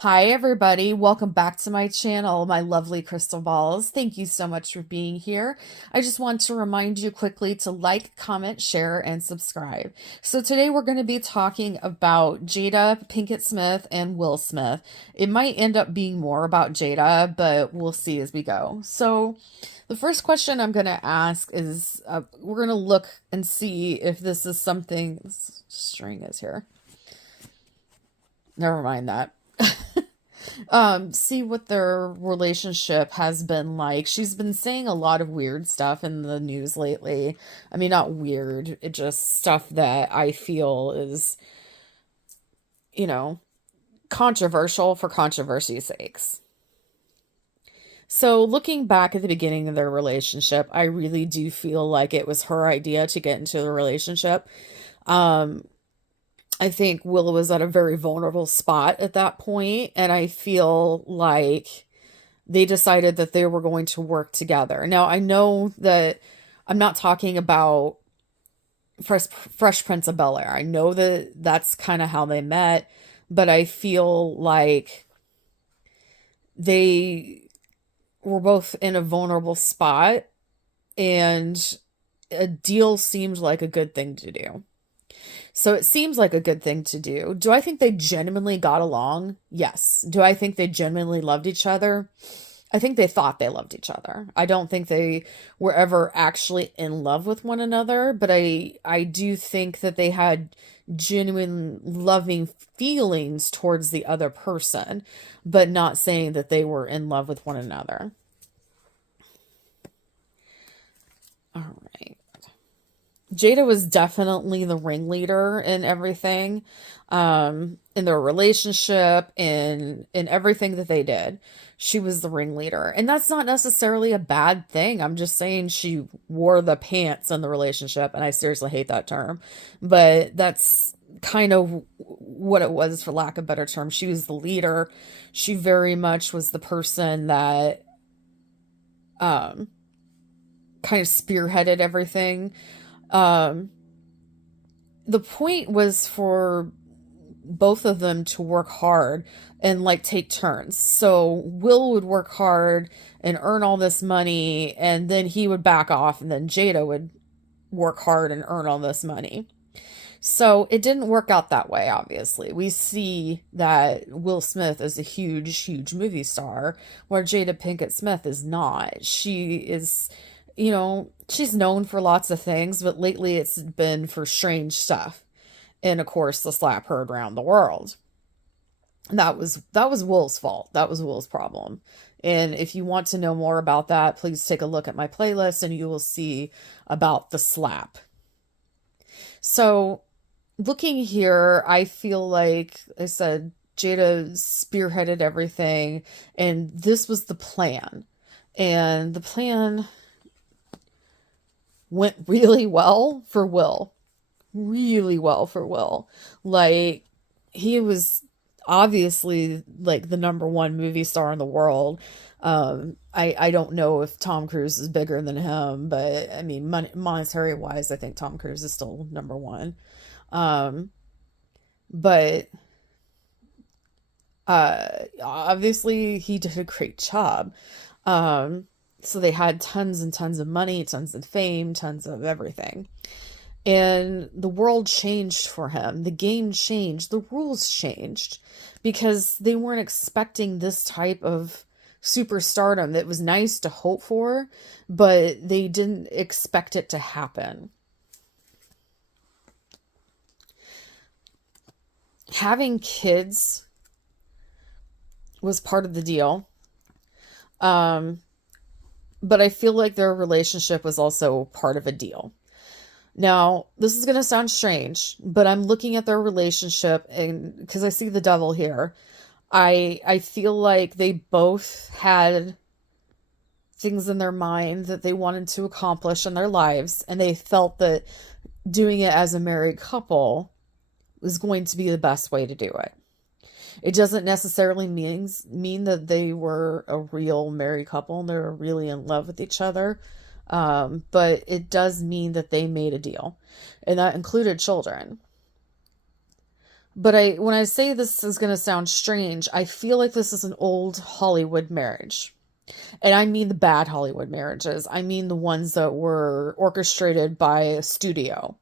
Hi, everybody. Welcome back to my channel, my lovely crystal balls. Thank you so much for being here. I just want to remind you quickly to like, comment, share, and subscribe. So today we're going to be talking about Jada Pinkett Smith and Will Smith. It might end up being more about Jada, but we'll see as we go. So the first question I'm going to ask is, we're going to look and see if this is something, this string is here. Never mind that. See what their relationship has been like. She's been saying a lot of weird stuff in the news lately. I mean, not weird, it just stuff that I feel is, controversial for controversy's sakes. So looking back at the beginning of their relationship, I really do feel like it was her idea to get into the relationship. I think Will was at a very vulnerable spot at that point, and I feel like they decided that they were going to work together. Now, I know that I'm not talking about Fresh Prince of Bel-Air. I know that that's kind of how they met, but I feel like they were both in a vulnerable spot, and a deal seemed like a good thing to do. So it seems like a good thing to do. Do I think they genuinely got along? Yes. Do I think they genuinely loved each other? I think they thought they loved each other. I don't think they were ever actually in love with one another, but I do think that they had genuine loving feelings towards the other person, but not saying that they were in love with one another. All right. Jada was definitely the ringleader in everything, in their relationship, in everything that they did. She was the ringleader. And that's not necessarily a bad thing. I'm just saying she wore the pants in the relationship, and I seriously hate that term. But that's kind of what it was, for lack of a better term. She was the leader. She very much was the person that kind of spearheaded everything. The point was for both of them to work hard and like take turns. So Will would work hard and earn all this money, and then he would back off, and then Jada would work hard and earn all this money. So it didn't work out that way, obviously. We see that Will Smith is a huge, huge movie star, where Jada Pinkett Smith is not. She is, she's known for lots of things, but lately it's been for strange stuff. And of course, the slap heard around the world. That was Will's fault. That was Will's problem. And if you want to know more about that, please take a look at my playlist and you will see about the slap. So looking here, I feel like I said, Jada spearheaded everything, and this was the plan. And the plan went really well for Will. Really well for Will. Like, he was obviously like the #1 movie star in the world. I don't know if Tom Cruise is bigger than him, but I mean, monetary wise, I think Tom Cruise is still #1. But obviously he did a great job. So they had tons and tons of money, tons of fame, tons of everything. And the world changed for him. The game changed. The rules changed because they weren't expecting this type of superstardom that was nice to hope for, but they didn't expect it to happen. Having kids was part of the deal. But I feel like their relationship was also part of a deal. Now, this is going to sound strange, but I'm looking at their relationship, and because I see the devil here, I feel like they both had things in their mind that they wanted to accomplish in their lives, and they felt that doing it as a married couple was going to be the best way to do it. It doesn't necessarily mean that they were a real married couple and they're really in love with each other. But it does mean that they made a deal, and that included children. But when I say this is going to sound strange, I feel like this is an old Hollywood marriage. And I mean the bad Hollywood marriages. I mean the ones that were orchestrated by a studio.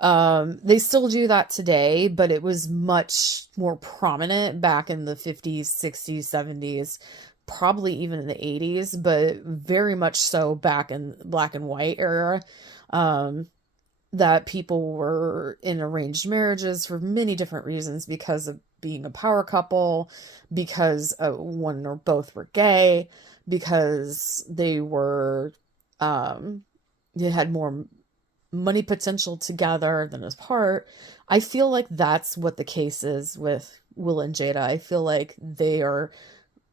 They still do that today, but it was much more prominent back in the 50s, 60s, 70s, probably even in the 80s, but very much so back in black and white era. Um, that people were in arranged marriages for many different reasons, because of being a power couple, because one or both were gay, because they had more money potential together than apart. I feel like that's what the case is with Will and Jada. I feel like they are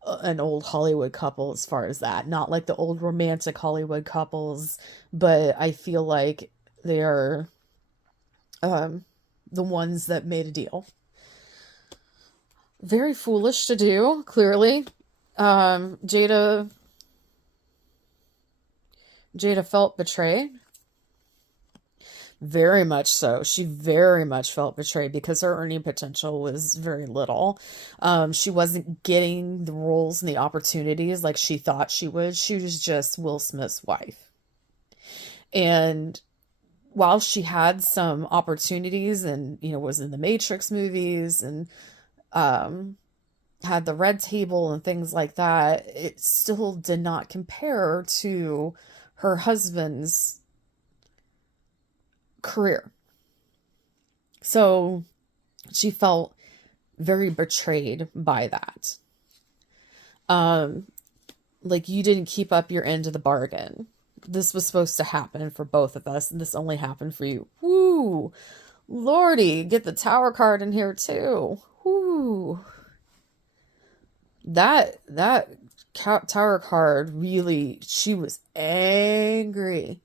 an old Hollywood couple as far as that. Not like the old romantic Hollywood couples, but I feel like they are the ones that made a deal. Very foolish to do, clearly. Jada felt betrayed. Very much so. She very much felt betrayed because her earning potential was very little. She wasn't getting the roles and the opportunities like she thought she would. She was just Will Smith's wife. And while she had some opportunities and, was in the Matrix movies and had the Red Table and things like that, it still did not compare to her husband's career. So she felt very betrayed by that. Like, you didn't keep up your end of the bargain. This was supposed to happen for both of us, and this only happened for you. Woo! Lordy, get the tower card in here too. Woo! That tower card really, she was angry.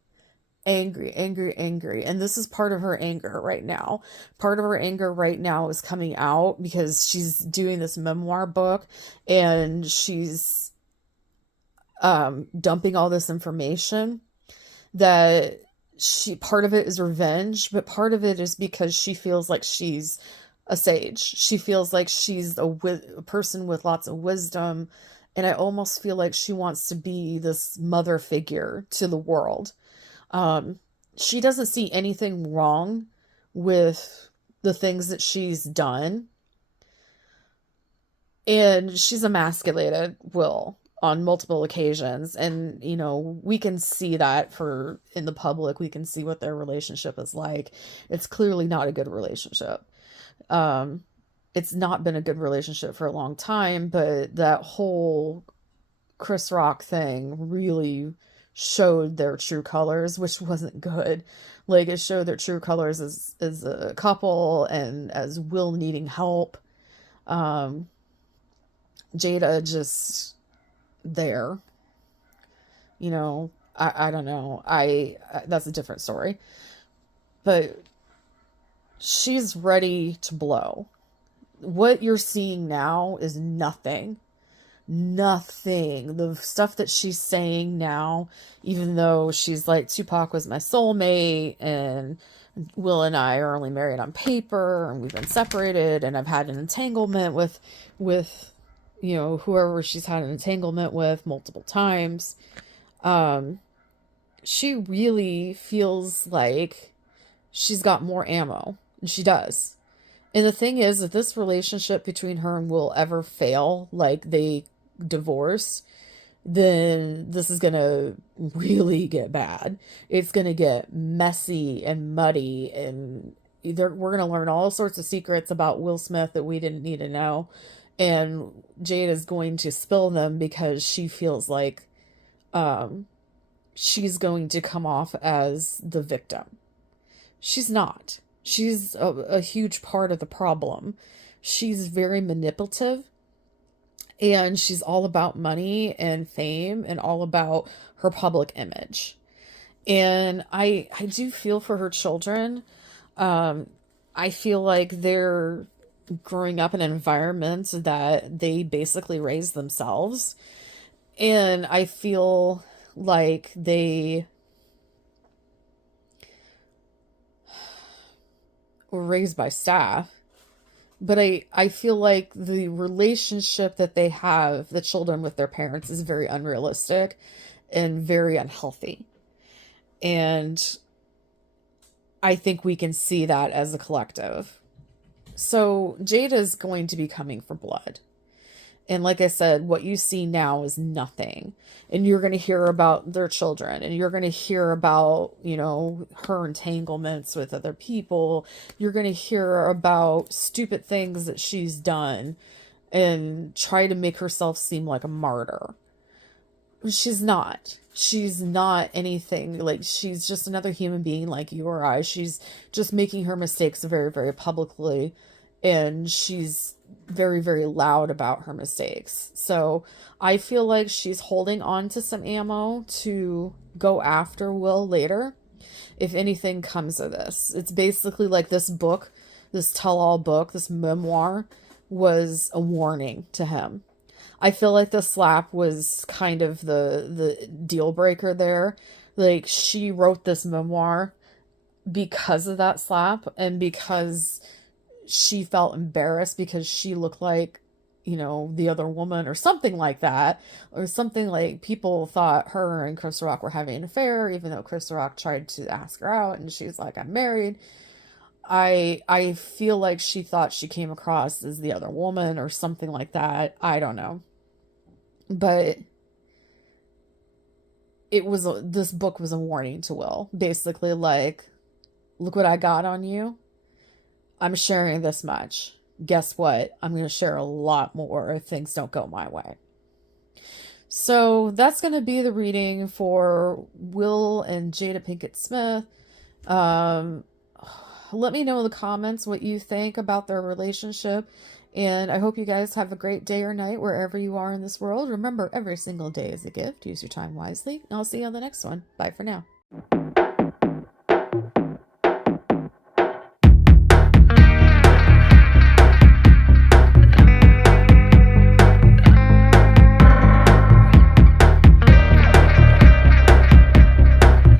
Angry. And this is part of her anger right now. Part of her anger right now is coming out because she's doing this memoir book, and she's dumping all this information that part of it is revenge, but part of it is because she feels like she's a sage. She feels like she's a person with lots of wisdom. And I almost feel like she wants to be this mother figure to the world. She doesn't see anything wrong with the things that she's done. And she's emasculated Will on multiple occasions. And, we can see that in the public, we can see what their relationship is like. It's clearly not a good relationship. It's not been a good relationship for a long time, but that whole Chris Rock thing really showed their true colors, which wasn't good. Like, it showed their true colors as a couple and as Will needing help. Jada just there. I don't know. That's a different story. But she's ready to blow. What you're seeing now is nothing. Nothing. The stuff that she's saying now, even though she's like, Tupac was my soulmate, and Will and I are only married on paper, and we've been separated, and I've had an entanglement with whoever she's had an entanglement with multiple times. She really feels like she's got more ammo. And she does. And the thing is, if this relationship between her and Will ever fail, like they divorce, then this is going to really get bad. It's going to get messy and muddy, and we're going to learn all sorts of secrets about Will Smith that we didn't need to know. And Jade is going to spill them because she feels like she's going to come off as the victim. She's not. She's a huge part of the problem. She's very manipulative, and she's all about money and fame and all about her public image. And I do feel for her children. I feel like they're growing up in an environment that they basically raised themselves. And I feel like they were raised by staff. But I feel like the relationship that they have, the children with their parents, is very unrealistic and very unhealthy. And I think we can see that as a collective. So Jada's going to be coming for blood. And like I said, what you see now is nothing. And you're going to hear about their children, and you're going to hear about, her entanglements with other people. You're going to hear about stupid things that she's done and try to make herself seem like a martyr. She's not. She's not anything. Like, she's just another human being like you or I. She's just making her mistakes very, very publicly. And she's very, very loud about her mistakes. So I feel like she's holding on to some ammo to go after Will later, if anything comes of this. It's basically like this book, this tell-all book, this memoir was a warning to him. I feel like the slap was kind of the deal breaker there. Like, she wrote this memoir because of that slap, and because she felt embarrassed because she looked like, the other woman, or something like that, or something like people thought her and Chris Rock were having an affair, even though Chris Rock tried to ask her out, and she's like, I'm married. I feel like she thought she came across as the other woman or something like that. I don't know. But this book was a warning to Will. Basically, like, look what I got on you. I'm sharing this much. Guess what? I'm going to share a lot more if things don't go my way. So that's going to be the reading for Will and Jada Pinkett Smith. Let me know in the comments what you think about their relationship. And I hope you guys have a great day or night wherever you are in this world. Remember, every single day is a gift. Use your time wisely. And I'll see you on the next one. Bye for now.